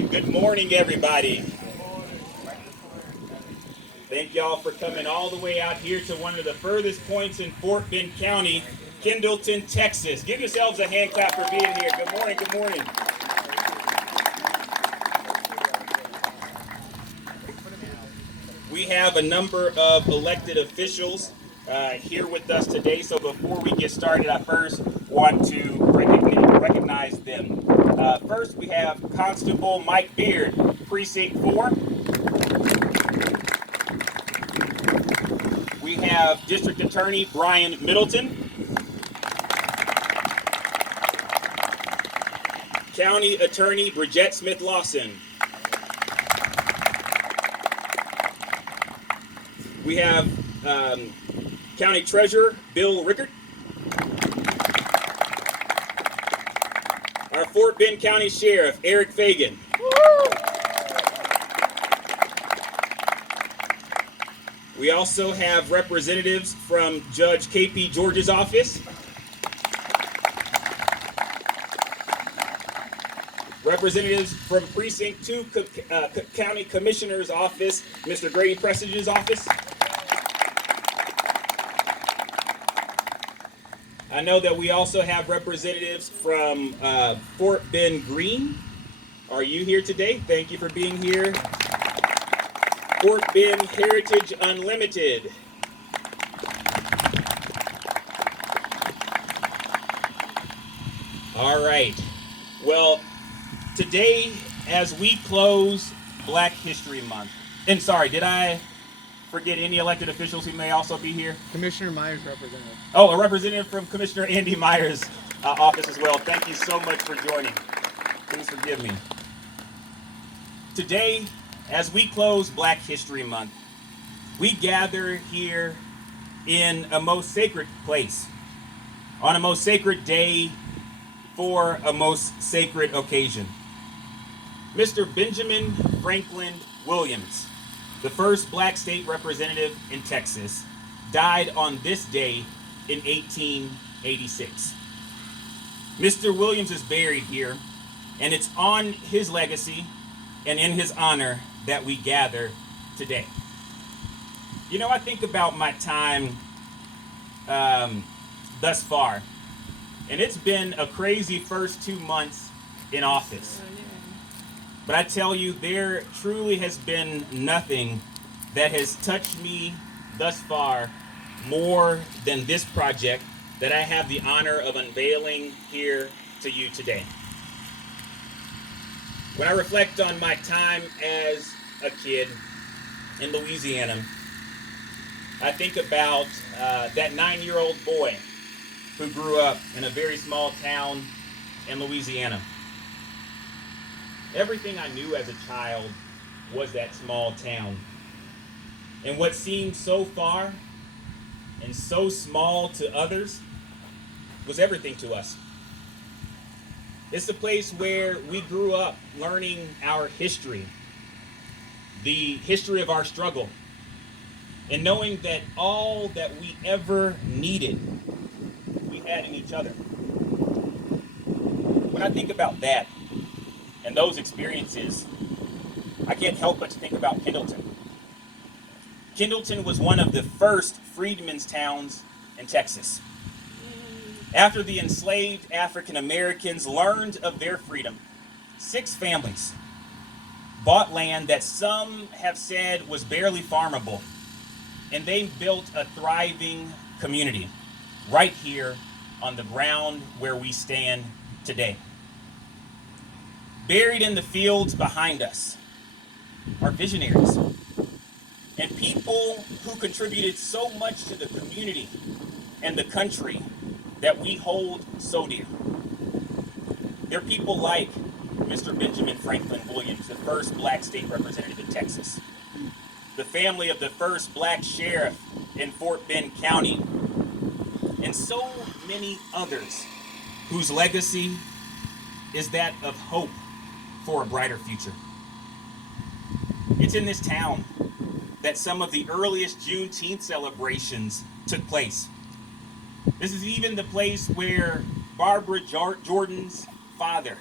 right, good morning, everybody. Thank y'all for coming all the way out here to one of the furthest points in Fort Bend County, Kendleton, Texas. Give yourselves a hand clap for being here. Good morning, good morning. We have a number of elected officials here with us today, so before we get started, I first want to recognize them. First, we have Constable Mike Beard, Precinct 4. We have District Attorney Brian Middleton. County Attorney Bridgette Smith-Lawson. We have County Treasurer Bill Rickert. Our Fort Bend County Sheriff Eric Fagan. We also have representatives from Judge K.P. George's office. Representatives from Precinct 2 County Commissioner's office, Mr. Grady Prestige's office. I know that we also have representatives from Fort Bend Green. Are you here today? Thank you for being here. Fort Bend Heritage Unlimited. All right. Well, today, as we close Black History Month, and sorry, did I forget any elected officials who may also be here? Commissioner Myers' representative. Oh, a representative from Commissioner Andy Myers' office as well. Thank you so much for joining. Please forgive me. Today, as we close Black History Month, we gather here in a most sacred place, on a most sacred day, for a most sacred occasion. Mr. Benjamin Franklin Williams, the first Black state representative in Texas, died on this day in 1886. Mr. Williams is buried here, and it's on his legacy and in his honor that we gather today. You know, I think about my time thus far, and it's been a crazy first 2 months in office. But I tell you, there truly has been nothing that has touched me thus far more than this project that I have the honor of unveiling here to you today. When I reflect on my time as a kid in Louisiana, I think about that 9-year-old boy who grew up in a very small town in Louisiana. Everything I knew as a child was that small town. And what seemed so far and so small to others was everything to us. It's the place where we grew up learning our history, the history of our struggle, and knowing that all that we ever needed, we had in each other. When I think about that and those experiences, I can't help but to think about Kendleton. Kendleton was one of the first freedmen's towns in Texas. After the enslaved African Americans learned of their freedom, 6 families bought land that some have said was barely farmable, and they built a thriving community right here on the ground where we stand today. Buried in the fields behind us are visionaries and people who contributed so much to the community and the country that we hold so dear. They're people like Mr. Benjamin Franklin Williams, the first Black state representative in Texas, the family of the first Black sheriff in Fort Bend County, and so many others whose legacy is that of hope for a brighter future. It's in this town that some of the earliest Juneteenth celebrations took place. This is even the place where Barbara Jordan's father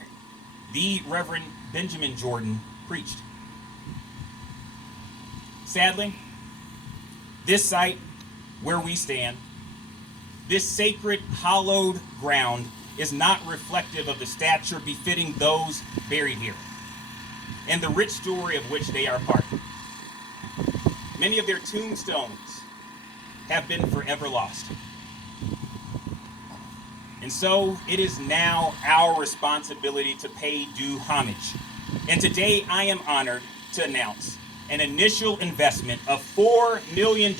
the Reverend Benjamin Jordan preached. Sadly, this site where we stand, this sacred hallowed ground, is not reflective of the stature befitting those buried here and the rich story of which they are part. Many of their tombstones have been forever lost. And so it is now our responsibility to pay due homage. And today I am honored to announce an initial investment of $4 million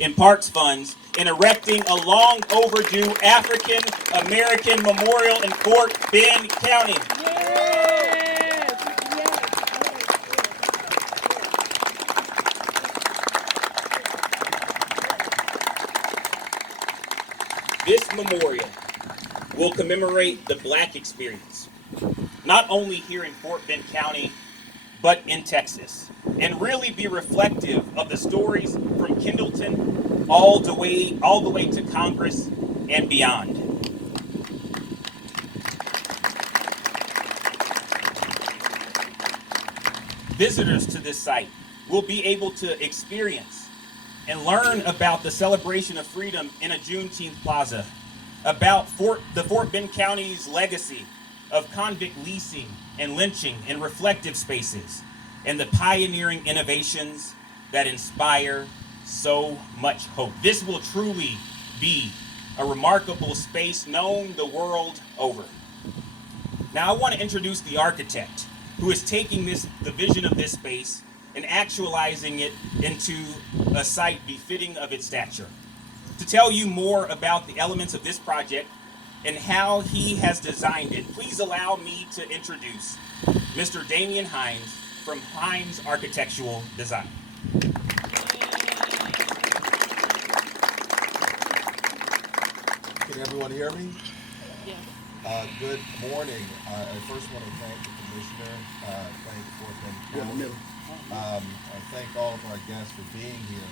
in parks funds in erecting a long overdue African American memorial in Fort Bend County. This memorial will commemorate the Black experience, not only here in Fort Bend County, but in Texas, and really be reflective of the stories from Kendleton all the way to Congress and beyond. Visitors to this site will be able to experience and learn about the celebration of freedom in a Juneteenth plaza, about the Fort Bend County's legacy of convict leasing and lynching in reflective spaces, and the pioneering innovations that inspire so much hope. This will truly be a remarkable space known the world over. Now I want to introduce the architect who is taking the vision of this space and actualizing it into a site befitting of its stature. To tell you more about the elements of this project and how he has designed it, please allow me to introduce Mr. Damian Hines from Hines Architectural Design. Can everyone hear me? Yes. Good morning. I first want to thank the commissioner, thank Fort Bend County. I thank all of our guests for being here.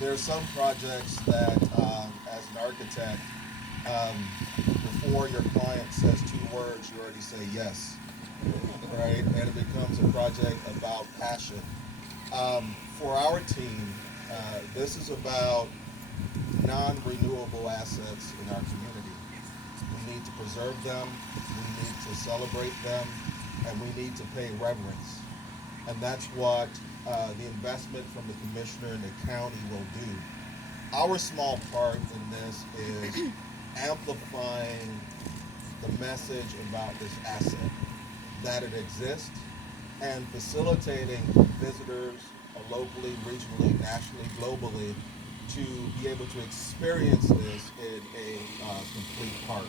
There are some projects that, as an architect, before your client says 2 words, you already say yes, right? And it becomes a project about passion. For our team, this is about non-renewable assets in our community. We need to preserve them, we need to celebrate them, and we need to pay reverence. And that's what the investment from the commissioner and the county will do. Our small part in this is amplifying the message about this asset, that it exists, and facilitating visitors locally, regionally, nationally, globally, to be able to experience this in a complete park.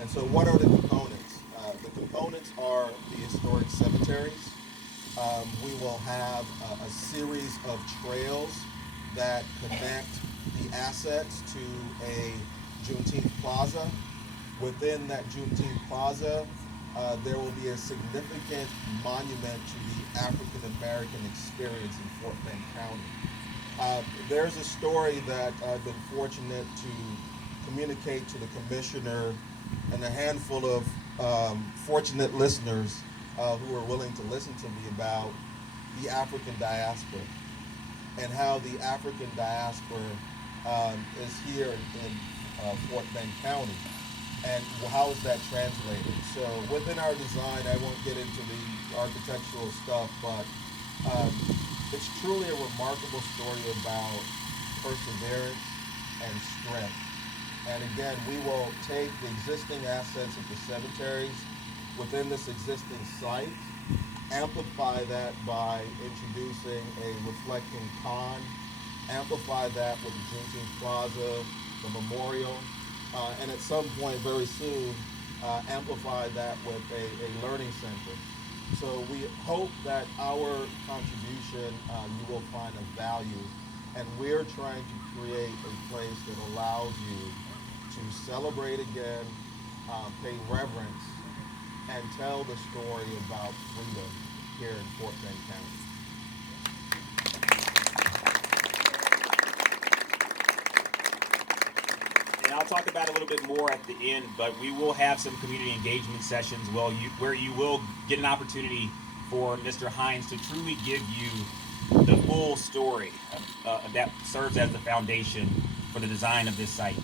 And so what are the components? The components are the historic cemeteries. We will have a series of trails that connect the assets to a Juneteenth plaza. Within that Juneteenth plaza, there will be a significant monument to the African American experience in Fort Bend County. There's a story that I've been fortunate to communicate to the commissioner and a handful of fortunate listeners who are willing to listen to me about the African diaspora and how the African diaspora is here in Fort Bend County, and how is that translated. So within our design, I won't get into the architectural stuff, but it's truly a remarkable story about perseverance and strength. And again, we will take the existing assets of the cemeteries within this existing site, amplify that by introducing a reflecting pond, amplify that with the Juneteenth Plaza, the memorial, and at some point very soon, amplify that with a learning center. So we hope that our contribution you will find of value, and we're trying to create a place that allows you to celebrate again, pay reverence, and tell the story about freedom here in Fort Bend County. And I'll talk about it a little bit more at the end, but we will have some community engagement sessions where you will get an opportunity for Mr. Hines to truly give you the full story that serves as the foundation for the design of this site.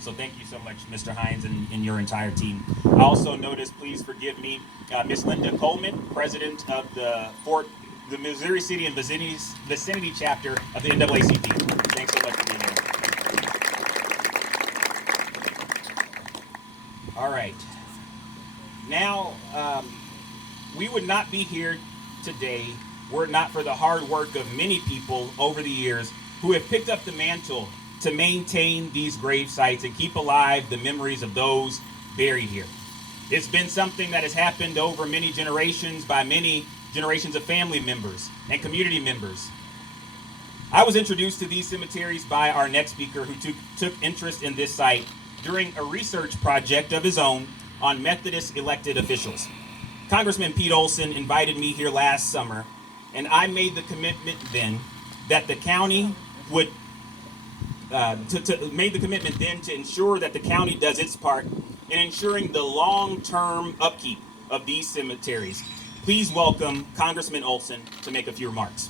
So thank you so much, Mr. Hines, and your entire team. I also noticed, please forgive me, Miss Linda Coleman, president of the Missouri City and Vicinity chapter of the NAACP. Thanks so much for being here. All right. Now, we would not be here today were it not for the hard work of many people over the years who have picked up the mantle to maintain these grave sites and keep alive the memories of those buried here. It's been something that has happened over many generations by many generations of family members and community members. I was introduced to these cemeteries by our next speaker, who took interest in this site during a research project of his own on Methodist elected officials. Congressman Pete Olson invited me here last summer, and I made the commitment then that the county would to ensure that the county does its part in ensuring the long-term upkeep of these cemeteries. Please welcome Congressman Olson to make a few remarks.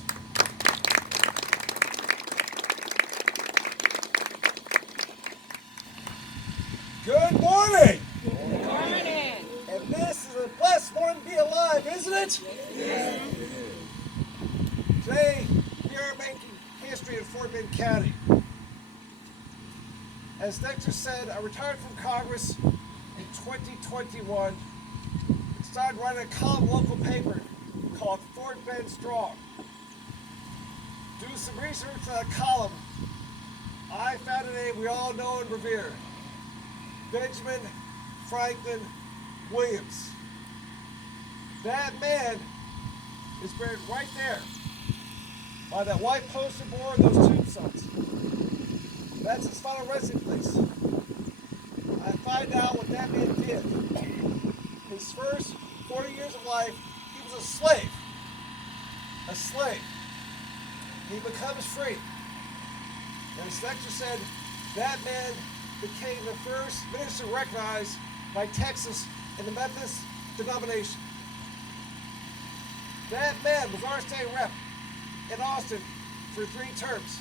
Good morning! Good morning. And this is a blessed morning to be alive, isn't it? Yes. Today, we are making history in Fort Bend County. As Dexter said, I retired from Congress in 2021 and started writing a column local paper called Fort Bend Strong. Doing some research on a column, I found a name we all know and revere. Benjamin Franklin Williams. That man is buried right there by that white poster board and those tombstones. That's his final resting place. I find out what that man did. His first 40 years of life, he was a slave. A slave. He becomes free. And as Dexter said, that man became the first minister recognized by Texas in the Methodist denomination. That man was our state rep in Austin for 3 terms.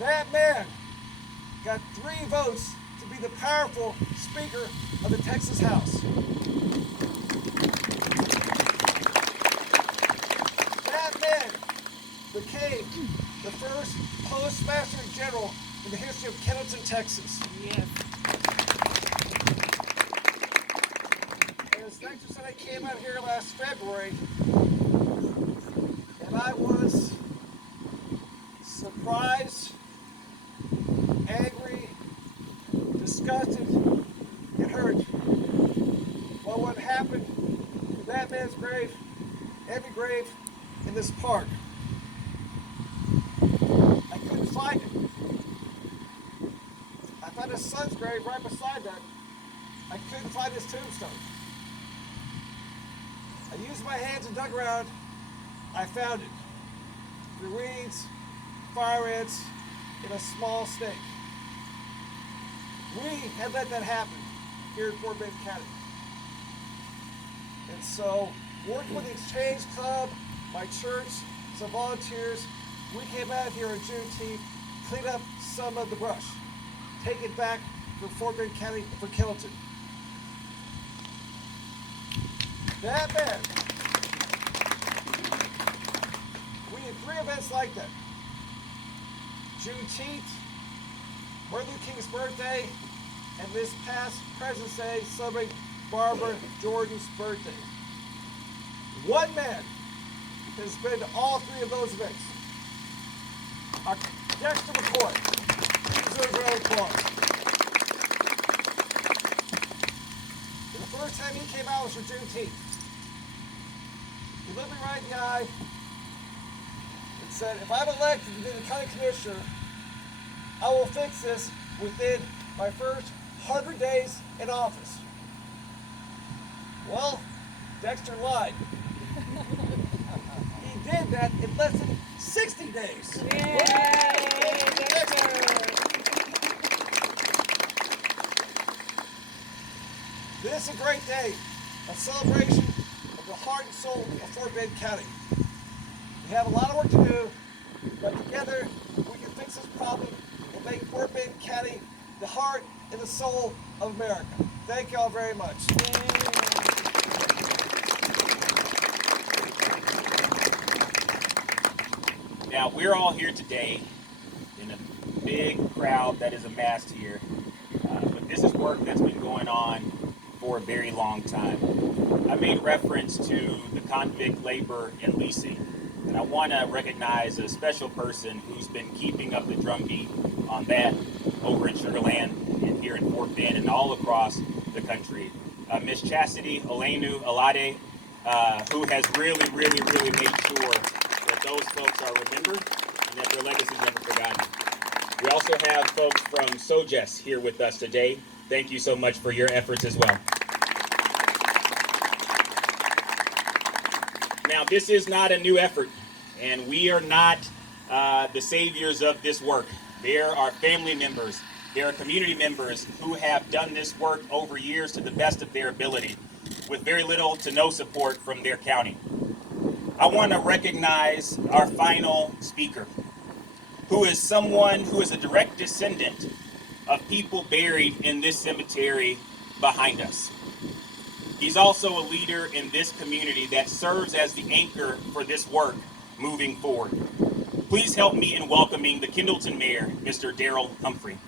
That man got 3 votes to be the powerful Speaker of the Texas House. That man became the first Postmaster General in the history of Kendleton, Texas. Yes. And as Dexter said, I came out here last February, and I was surprised, angry, disgusted, and hurt by what happened to that man's grave, every grave in this park. I couldn't find it. I found his son's grave right beside that. I couldn't find his tombstone. I used my hands and dug around. I found it. The weeds, fire ants, and a small snake. We had let that happen here in Fort Bend County. And so, working with the Exchange Club, my church, some volunteers, we came out here on Juneteenth, clean up some of the brush, take it back for Fort Bend County for Kendleton. That man, we had 3 events like that. Juneteenth, Martin Luther King's birthday, and this past President's Day, celebrating Barbara Jordan's birthday. One man has been to all 3 of those events. Dexter McCoy. He deserves a round of applause. And the first time he came out was for Juneteenth. He looked me right in the eye and said, if I'm elected to be the county commissioner, I will fix this within my first 100 days in office. Well, Dexter lied. He did that in less than 60 days. Yay, Dexter. This is a great day, a celebration of the heart and soul of Fort Bend County. We have a lot of work to do, but together we can fix this problem and make Fort Bend County the heart and the soul of America. Thank you all very much. Now, we're all here today in a big crowd that is amassed here, but this is work that's been going on for a very long time. I made reference to the convict labor and leasing, and I want to recognize a special person who's been keeping up the drumbeat on that over in Sugar Land and here in Fort Bend and all across the country. Miss Chastity Olenu Alade, who has really made sure that those folks are remembered and that their legacy is never forgotten. We also have folks from SOJES here with us today. Thank you so much for your efforts as well. Now, this is not a new effort, and we are not the saviors of this work. There are family members, there are community members who have done this work over years to the best of their ability with very little to no support from their county. I want to recognize our final speaker, who is someone who is a direct descendant of people buried in this cemetery behind us. He's also a leader in this community that serves as the anchor for this work moving forward. Please help me in welcoming the Kendleton Mayor, Mr. Darrell Humphrey.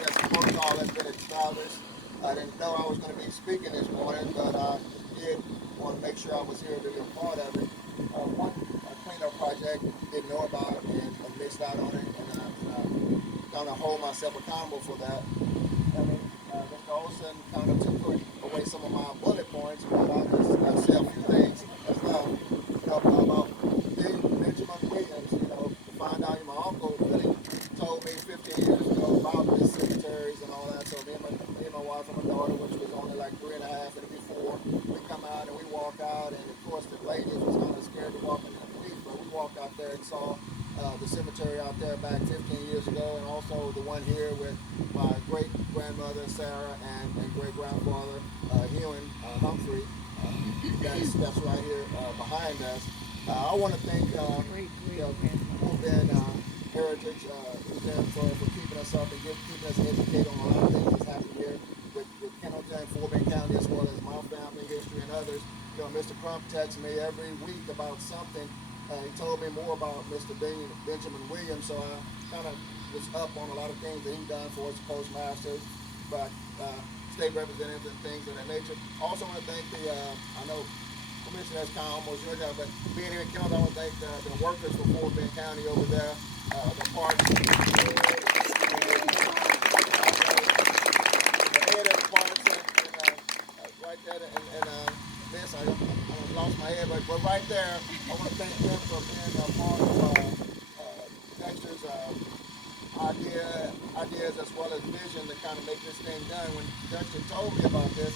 Yes, the protocol has been established. I didn't know I was going to be speaking this morning, but I did want to make sure I was here to be a part of it. One cleanup project didn't know about and missed out on it, and I'm going to hold myself accountable for that. I mean, Mr. Olson kind of took away some of my bullet points, but I'll say a few things as well. About Benjamin Williams, to find out my uncle really told me 15 years ago about the cemeteries and all that. So me and my wife and my daughter, which was only like 3 and a half and before, we come out and we walk out, and of course the ladies was kind of scared to walk in the police, but we walked out there and saw the cemetery out there back 15 years ago, and also the one here with my great-grandmother Sarah and great-grandfather Ewan Humphrey. That's right here behind us. I want to thank Fort Bend Heritage for keeping us up and keeping us educated on a lot of things that's happening here with Kendleton and Fort Bend County, as well as my family history and others. Mr. Crump texts me every week about something. He told me more about Mr. Benjamin Williams, so I kind of was up on a lot of things that he's done for us, postmasters, state representatives and things of that nature. Also want to thank I know Commissioner, that's kind of almost your job, but being here in Kendleton, I want to thank the workers for Fort Bend County over there, the parks, the head of the parks, and right there, and this, I lost my head, but right there, I want to thank them for being a part of Dexter's ideas as well as vision to kind of make this thing done. When Dexter told me about this,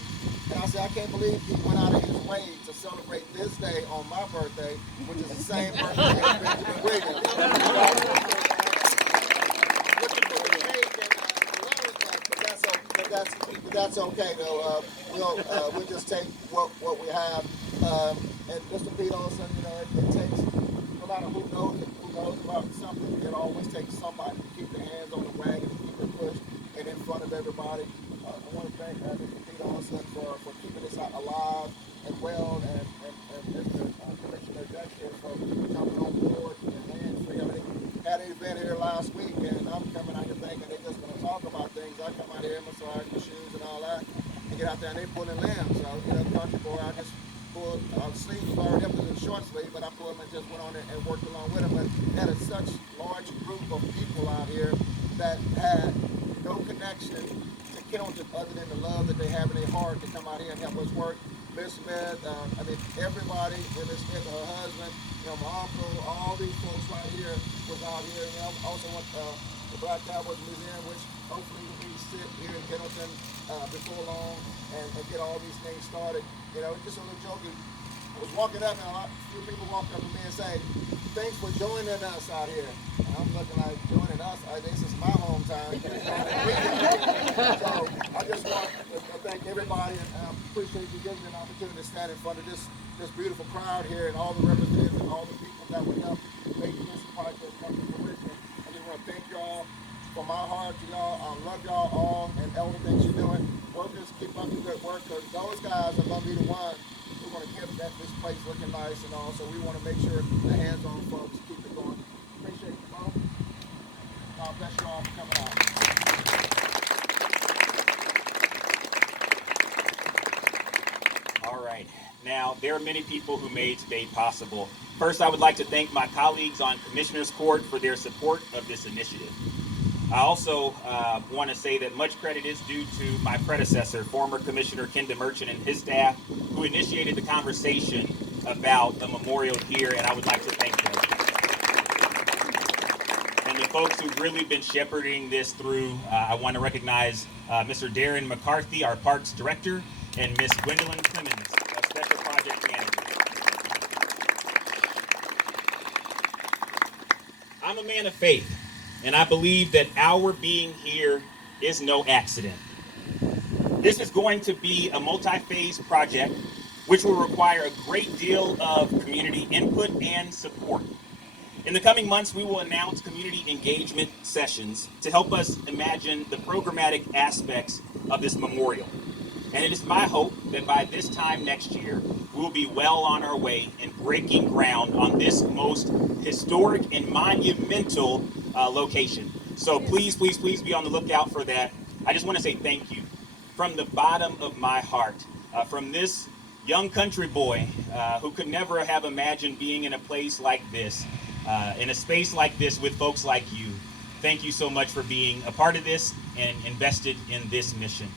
and I said, I can't believe he went out of his way to celebrate this day on my birthday, which is the same birthday as Benjamin Williams. But that's okay though. We'll just take what we have. And Mr. Pete Olson, it takes no matter who knows about something, it always takes somebody to keep their hands on the wagon and keep it pushed and in front of everybody. I want to thank Mr. Pete Olson for keeping this alive and well, and Mr. Commissioner Dexter for jumping on board and hands-free. I mean, had he been here last week, and I'm coming out here thinking they're just going to talk about things. I come out here, massage my shoes and all that, and get out there and they pulling limbs. So, country boy, I just pulled, sleeves was already up to the short sleeve, but I pulled them and just went on it and worked along with them. But had such large group of people out here that had no connection to Kendleton other than the love that they have in their heart to come out here and help us work. Miss Smith, everybody, Miss Smith and her husband, my uncle, all these folks right here was out here. Also went the Black Cowboys Museum, which hopefully we sit here in Kendleton before long and get all these things started. It's just a little joking. I was walking up and a few people walked up to me and say, thanks for joining us out here. And I'm looking like, joining us This is my hometown. So I just want to thank everybody and appreciate you giving me an opportunity to stand in front of this beautiful crowd here and all the representatives and all the people that would help make this project come to fruition. I just want to thank y'all from my heart. You know, I love y'all all and all the things you're doing. Workers, keep up the good work, because those guys are going to be the ones who are going to get this place looking nice and all. So we want to make sure the hands-on folks keep it going. Appreciate you both. God bless you all for coming out. All right. Now, there are many people who made today possible. First, I would like to thank my colleagues on Commissioner's Court for their support of this initiative. I also want to say that much credit is due to my predecessor, former Commissioner Kendleton and his staff, who initiated the conversation about the memorial here, and I would like to thank them. And the folks who've really been shepherding this through, I want to recognize Mr. Darren McCarthy, our Parks Director, and Ms. Gwendolyn Clemens, a Special Project Manager. I'm a man of faith, and I believe that our being here is no accident. This is going to be a multi-phase project which will require a great deal of community input and support. In the coming months, we will announce community engagement sessions to help us imagine the programmatic aspects of this memorial. And it is my hope that by this time next year, we will be well on our way in breaking ground on this most historic and monumental location. So please, please, please be on the lookout for that. I just want to say thank you from the bottom of my heart, from this young country boy who could never have imagined being in a place like this, in a space like this with folks like you. Thank you so much for being a part of this and invested in this mission.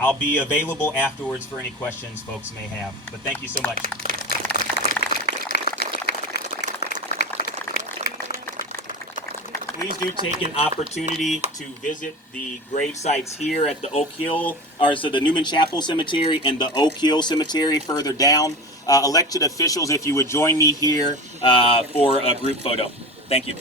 I'll be available afterwards for any questions folks may have, but thank you so much. Please do take an opportunity to visit the grave sites here at the Oak Hill, the Newman Chapel Cemetery and the Oak Hill Cemetery further down. Elected officials, if you would join me here for a group photo. Thank you.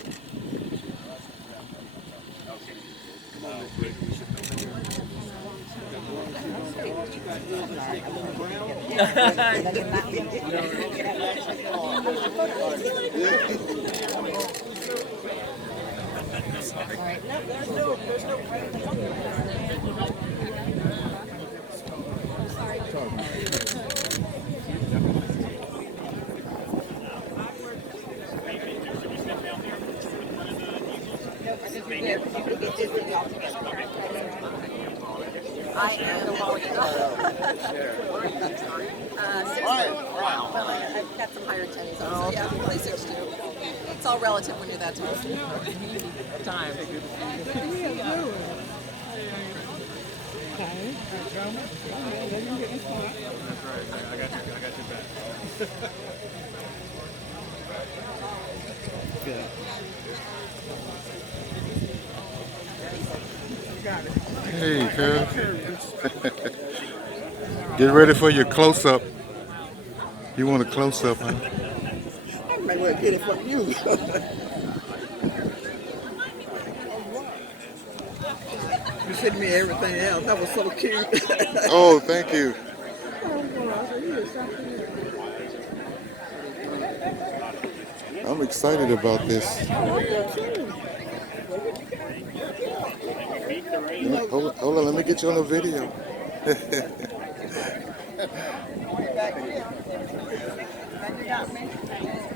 I am well, I've got some higher tennies on, so yeah, I can play 6'2". It's all relative when you're that tall. Time. I got you back. Hey, cuz. Get ready for your close-up. You want a close-up, huh? I might well get it from you. You sent me everything else. That was so cute. Oh, thank you. I'm excited about this. Hold on, let me get you on the video.